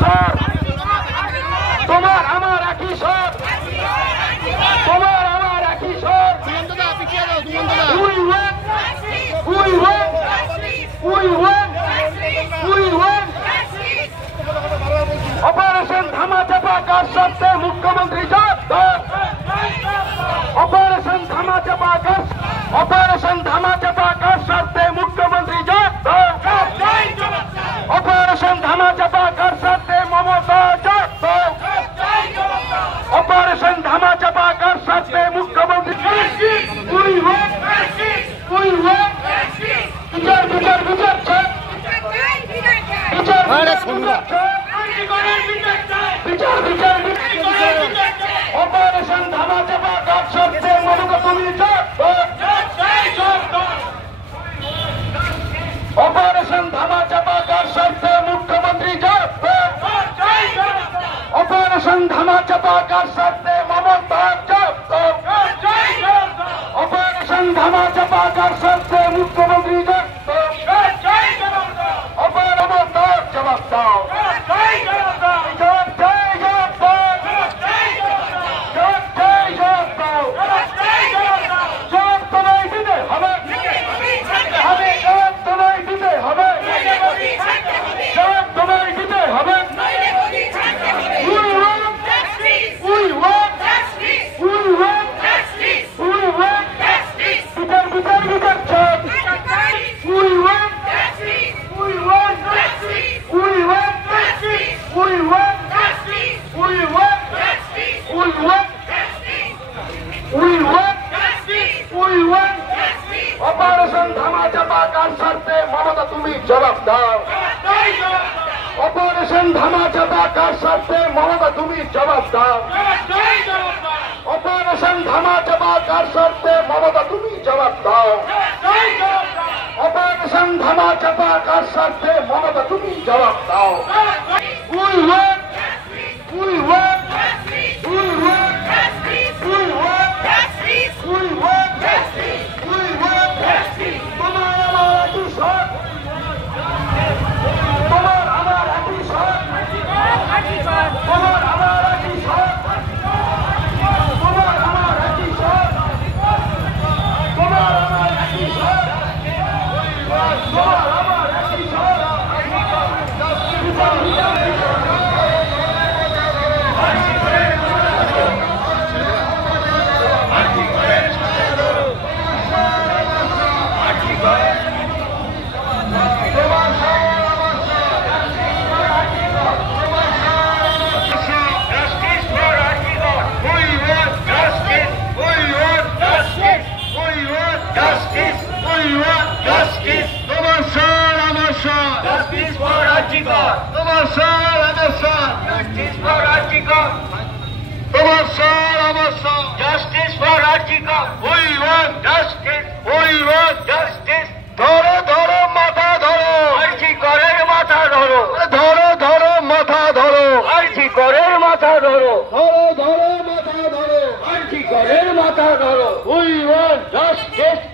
স্যার, তোমার আমার একই স্যার, তোমার আমার একই স্যার। অপারেশন ধামাচাপা কার স্বার্থে মুখ্যমন্ত্রী অপারেশন ধামাচাপা কার অপারেশন ধামাচাপা কার স্বার্থে মুখ্যমন্ত্রী অপারেশন ধামাচাপা কার স্বার্থে মমতা অপারেশন ধামাচাপা কার স্বার্থে মুখ্যমন্ত্রী বিচার বিচার বিচার বিচার বিচার অপারেশন ধামাচাপা কার স্বার্থে মমতা তুমি অপারেশন ধামাচাপা কার স্বার্থে মুখ্যমন্ত্রী অপারেশন ধামাচাপা কার স্বার্থে মমতা অপারেশন ধামাচাপা কার স্বার্থে মুখ্যমন্ত্রী জবাব দাও অপারেশন ধামাচাপা কার স্বার্থে মমতা তুমি জবাব দাও অপারেশন ধামাচাপা কার স্বার্থে মমতা তুমি জবাব দাও অপারেশন ধামাচাপা কার স্বার্থে মমতা তুমি জবাব দাও অপারেশন ধামাচাপা কার স্বার্থে মমতা তুমি জবাব দাও Justice for Archikar. We want justice. We want justice. ধরো ধরো মাথা ধরো আরজিকরের মাথা ধরো ধরো ধরো মাথা ধরো আরজিকরের মাথা ধরো ধরো ধরো মাথা ধরো আরজিকরের মাথা ধরো We want justice.